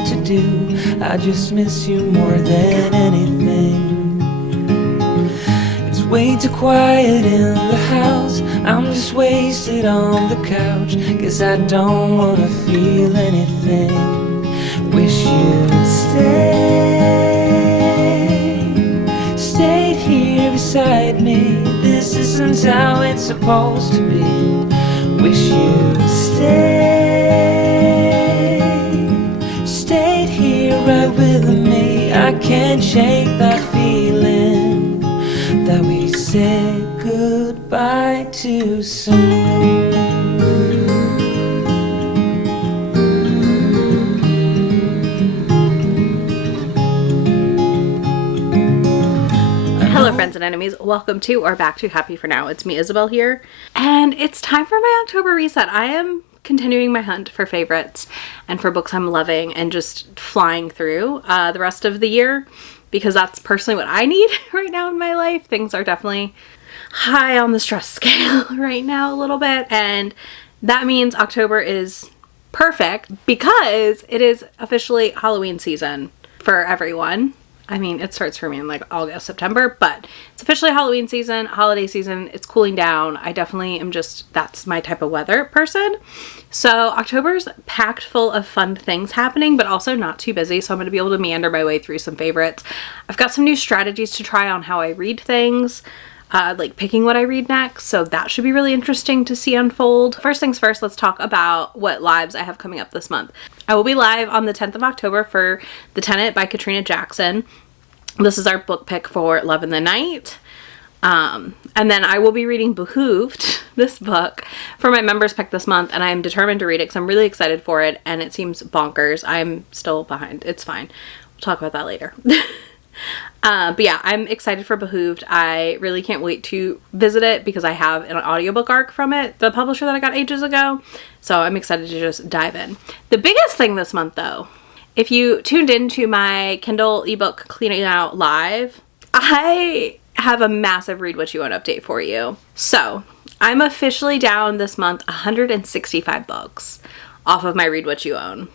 nothing to do. I just miss you more than anything. It's way too quiet in the house. I'm just wasted on the couch, 'cause I don't wanna feel anything. Wish you'd stayed here beside me. This isn't how it's supposed to be. Wish you'd stayed here right with me. I can't shake that feeling that we said goodbye too soon. Hello friends and enemies, welcome to or back to Happy For Now. It's me, Isabel here, and it's time for my October reset. I am continuing my hunt for favorites and for books I'm loving and just flying through the rest of the year, because that's personally what I need right now in my life. Things are definitely high on the stress scale right now a little bit, and that means October is perfect because it is officially Halloween season for everyone. I mean, it starts for me in like August, September, but it's officially Halloween season, holiday season. It's cooling down. I definitely am that's my type of weather person. So October's packed full of fun things happening, but also not too busy. So I'm going to be able to meander my way through some favorites. I've got some new strategies to try on how I read things, like picking what I read next. So that should be really interesting to see unfold. First things first, let's talk about what lives I have coming up this month. I will be live on the 10th of October for The Tenant by Katrina Jackson. This is our book pick for Love in the Night. And then I will be reading Behooved, this book, for my members pick this month, and I'm determined to read it because I'm really excited for it, and it seems bonkers. I'm still behind. It's fine. We'll talk about that later. But yeah, I'm excited for Behooved. I really can't wait to visit it because I have an audiobook arc from it, the publisher that I got ages ago. So I'm excited to just dive in. The biggest thing this month, though, if you tuned into my Kindle ebook cleaning out live, I have a massive Read What You Own update for you. So I'm officially down this month 165 books off of my Read What You Own.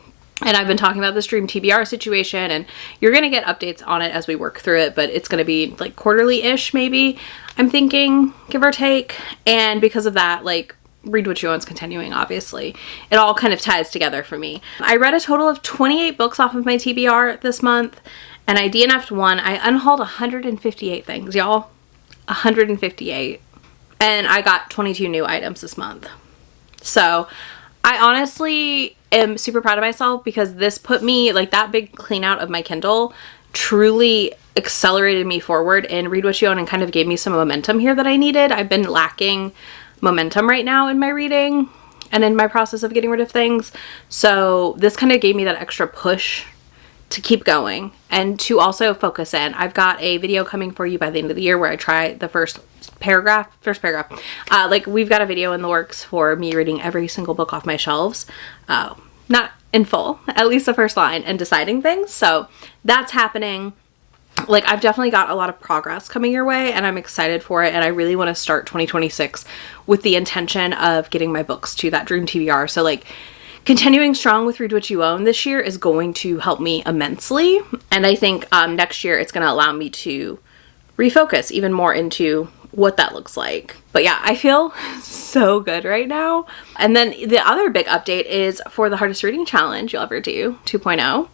And I've been talking about this Dream TBR situation, and you're going to get updates on it as we work through it, but it's going to be like quarterly-ish maybe, I'm thinking, give or take. And because of that, like, Read What You Own's continuing, obviously. It all kind of ties together for me. I read a total of 28 books off of my TBR this month, and I DNF'd one. I unhauled 158 things, y'all. 158. And I got 22 new items this month. So I honestly am super proud of myself because this put me, like, that big clean out of my Kindle truly accelerated me forward in Read What You Own and kind of gave me some momentum here that I needed. I've been lacking momentum right now in my reading and in my process of getting rid of things. So this kind of gave me that extra push to keep going and to also focus in. I've got a video coming for you by the end of the year where I try the first paragraph. Like, we've got a video in the works for me reading every single book off my shelves. Not in full, at least the first line, and deciding things. So that's happening. Like, I've definitely got a lot of progress coming your way, and I'm excited for it, and I really want to start 2026 with the intention of getting my books to that Dream TBR. So, like, continuing strong with Read What You Own this year is going to help me immensely, and I think next year it's going to allow me to refocus even more into what that looks like. But yeah, I feel so good right now. And then the other big update is for the Hardest Reading Challenge You'll Ever Do 2.0.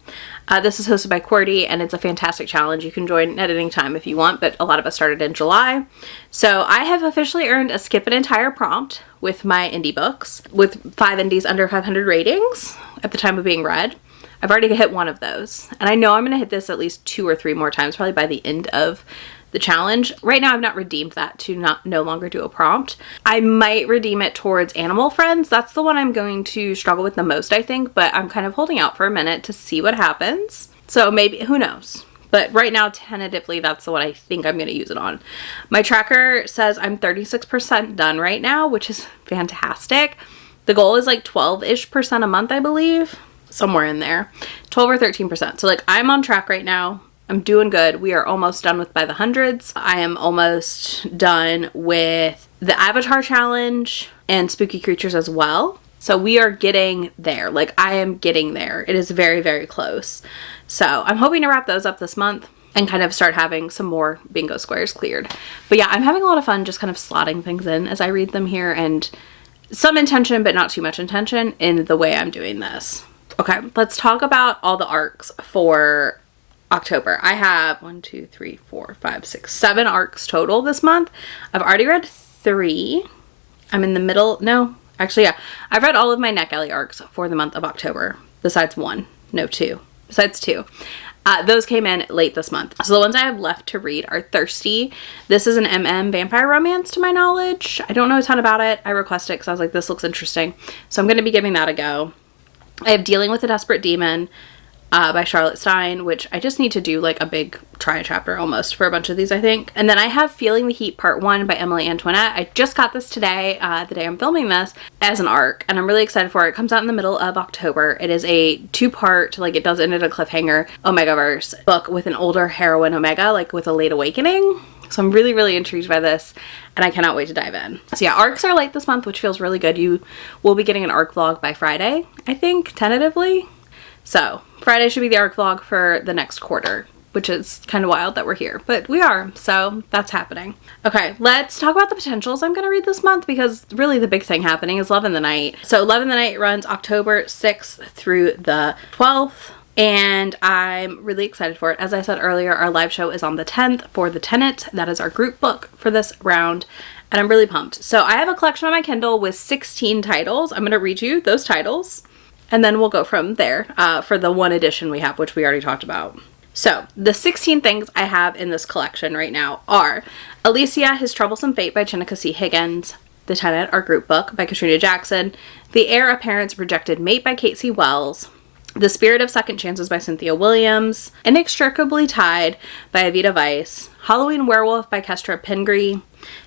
This is hosted by QWERTY, and it's a fantastic challenge. You can join at any time if you want, but a lot of us started in July. So I have officially earned a skip an entire prompt with my indie books, with 5 indies under 500 ratings at the time of being read. I've already hit one of those, and I know I'm going to hit this at least 2 or 3 more times, probably by the end of the challenge. Right now, I've not redeemed that to no longer do a prompt. I might redeem it towards Animal Friends. That's the one I'm going to struggle with the most, I think, but I'm kind of holding out for a minute to see what happens. So maybe, who knows? But right now, tentatively, that's the one I think I'm going to use it on. My tracker says I'm 36% done right now, which is fantastic. The goal is like 12-ish% a month, I believe. Somewhere in there. 12 or 13%. So, like, I'm on track right now. I'm doing good. We are almost done with By the Hundreds. I am almost done with the Avatar challenge and Spooky Creatures as well. So we are getting there. Like, I am getting there. It is very, very close. So I'm hoping to wrap those up this month and kind of start having some more bingo squares cleared. But yeah, I'm having a lot of fun just kind of slotting things in as I read them here, and some intention, but not too much intention in the way I'm doing this. Okay, let's talk about all the arcs for October. I have 7 arcs total this month. I've already read 3. I'm in the middle. No, actually, yeah. I've read all of my Neck Alley arcs for the month of October, besides 2. Besides 2. Those came in late this month. So the ones I have left to read are Thirsty. This is an vampire romance to my knowledge. I don't know a ton about it. I requested it because I was like, this looks interesting. So I'm going to be giving that a go. I have Dealing with a Desperate Demon by Charlotte Stein, which I just need to do like a big chapter almost for a bunch of these, I think. And then I have Feeling the Heat Part 1 by Emily Antoinette. I just got this today, the day I'm filming this, as an arc, and I'm really excited for it. It comes out in the middle of October. It is a 2-part, like it does end at a cliffhanger, Omegaverse book with an older heroine Omega, like with a late awakening. So I'm really, really intrigued by this, and I cannot wait to dive in. So yeah, arcs are late this month, which feels really good. You will be getting an arc vlog by Friday, I think, tentatively. So Friday should be the arc vlog for the next quarter, which is kind of wild that we're here, but we are, so that's happening. Okay, let's talk about the potentials I'm going to read this month, because really the big thing happening is Love in the Night. So Love in the Night runs October 6th through the 12th, and I'm really excited for it. As I said earlier, our live show is on the 10th for The Tenant. That is our group book for this round, and I'm really pumped. So I have a collection on my Kindle with 16 titles. I'm going to read you those titles, and then we'll go from there for the one edition we have, which we already talked about. So the 16 things I have in this collection right now are Alicia, His Troublesome Fate by Chinnika C. Higgins, The Tenant, our group book by Katrina Jackson, The Heir Apparent's Rejected Mate by Kate C. Wells, The Spirit of Second Chances by Cynthia Williams, Inextricably Tied by Evita Weiss, Halloween Werewolf by Kestra Pingree,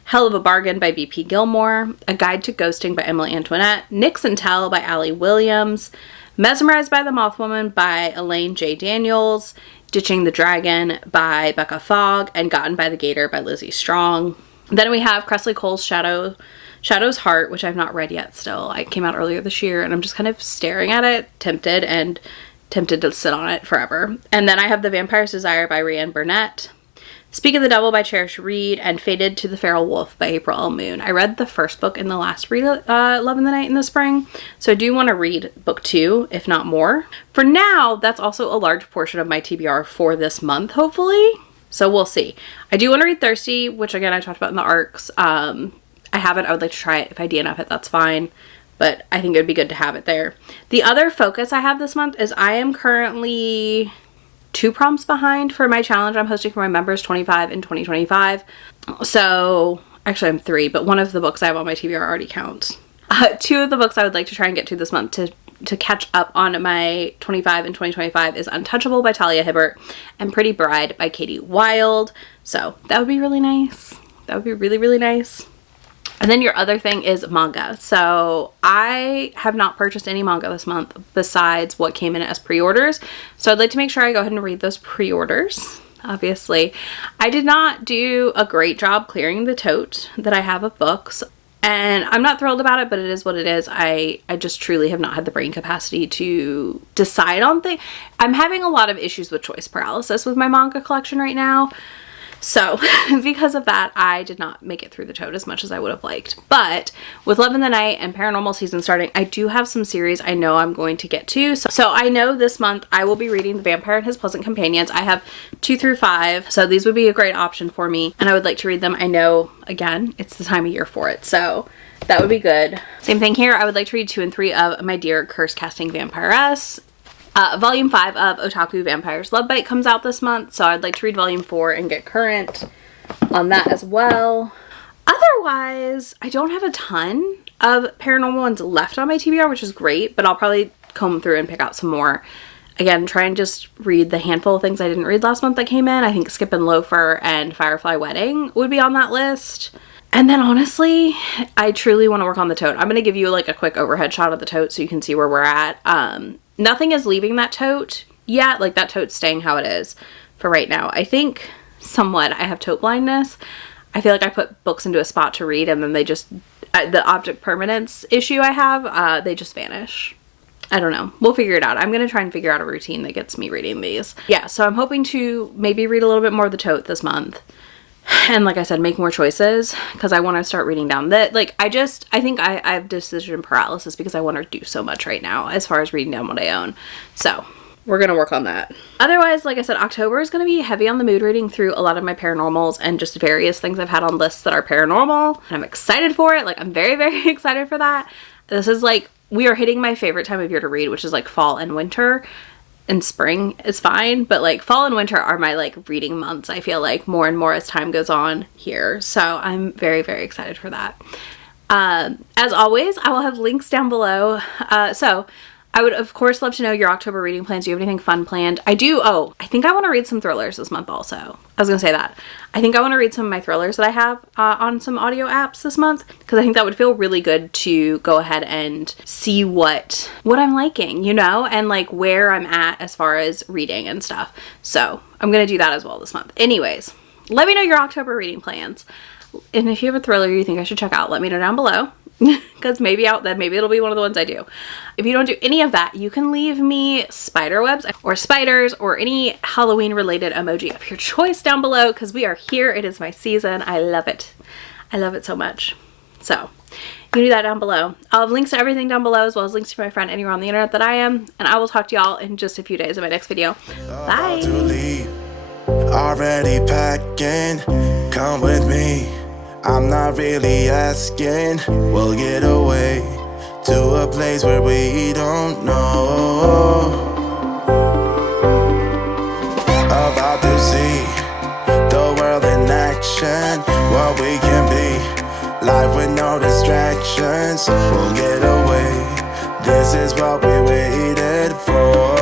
Hell of a Bargain by B.P. Gilmore, A Guide to Ghosting by Emily Antoinette, Nix and Tell by Allie Williams, Mesmerized by the Mothwoman by Elaine J. Daniels, Ditching the Dragon by Becca Fogg, and Gotten by the Gator by Lizzie Strong. Then we have Cressley Cole's Shadow's Heart, which I've not read yet still. It came out earlier this year, and I'm just kind of staring at it, tempted to sit on it forever. And then I have The Vampire's Desire by Rhiannon Burnett, Speak of the Devil by Cherish Reed, and Fated to the Feral Wolf by April L. Moon. I read the first book in the last Love in the Night in the spring, so I do want to read book 2, if not more. For now, that's also a large portion of my TBR for this month, hopefully. So we'll see. I do want to read Thirsty, which again I talked about in the arcs. I have it. I would like to try it. If I DNF it, that's fine. But I think it would be good to have it there. The other focus I have this month is I am currently 2 prompts behind for my challenge I'm hosting for my members 25 in 2025. So actually I'm 3, but one of the books I have on my TBR already counts. 2 of the books I would like to try and get to this month to catch up on my 25 in 2025 is Untouchable by Talia Hibbert and Pretty Bride by Katie Wilde. So that would be really nice. That would be really, really nice. And then your other thing is manga. So I have not purchased any manga this month besides what came in as pre-orders. So I'd like to make sure I go ahead and read those pre-orders. Obviously, I did not do a great job clearing the tote that I have of books. And I'm not thrilled about it, but it is what it is. I just truly have not had the brain capacity to decide on things. I'm having a lot of issues with choice paralysis with my manga collection right now. So because of that, I did not make it through the tote as much as I would have liked. But with Love in the Night and Paranormal season starting, I do have some series I know I'm going to get to. So I know this month I will be reading The Vampire and His Pleasant Companions. I have 2 through 5. So these would be a great option for me. And I would like to read them. I know, again, it's the time of year for it. So that would be good. Same thing here. I would like to read 2 and 3 of My Dear Curse Casting Vampiress. Volume 5 of Otaku Vampire's Love Bite comes out this month, so I'd like to read Volume 4 and get current on that as well. Otherwise, I don't have a ton of paranormal ones left on my TBR, which is great, but I'll probably comb through and pick out some more. Again, try and just read the handful of things I didn't read last month that came in. I think Skip and Loafer and Firefly Wedding would be on that list. And then honestly, I truly want to work on the tote. I'm going to give you like a quick overhead shot of the tote so you can see where we're at. Nothing is leaving that tote yet. Like that tote's staying how it is for right now. I think somewhat I have tote blindness. I feel like I put books into a spot to read and then they just the object permanence issue I have, they just vanish. I don't know. We'll figure it out. I'm going to try and figure out a routine that gets me reading these. Yeah, so I'm hoping to maybe read a little bit more of the tote this month. And like I said, make more choices because I want to start reading down that. Like, I think I have decision paralysis because I want to do so much right now as far as reading down what I own. So we're going to work on that. Otherwise, like I said, October is going to be heavy on the mood reading through a lot of my paranormals and just various things I've had on lists that are paranormal. And I'm excited for it. Like, I'm very, very excited for that. This is like, we are hitting my favorite time of year to read, which is like fall and winter. And spring is fine, but like fall and winter are my like reading months, I feel like, more and more as time goes on here. So I'm very, very excited for that. As always, I will have links down below. So I would, of course, love to know your October reading plans. Do you have anything fun planned? I do. Oh, I think I want to read some thrillers this month also. I was going to say that. I think I want to read some of my thrillers that I have on some audio apps this month because I think that would feel really good to go ahead and see what I'm liking, you know, and like where I'm at as far as reading and stuff. So I'm going to do that as well this month. Anyways, let me know your October reading plans. And if you have a thriller you think I should check out, let me know down below. Because maybe it'll be one of the ones I do. If you don't do any of that, you can leave me spider webs or spiders or any Halloween related emoji of your choice down below because we are here. It is my season. I love it. I love it so much. So you can do that down below. I'll have links to everything down below as well as links to my friend anywhere on the internet that I am. And I will talk to y'all in just a few days in my next video. Bye. Already packing, come with me. I'm not really asking. We'll get away to a place where we don't know. About to see the world in action, what we can be. Life with no distractions. We'll get away. This is what we waited for.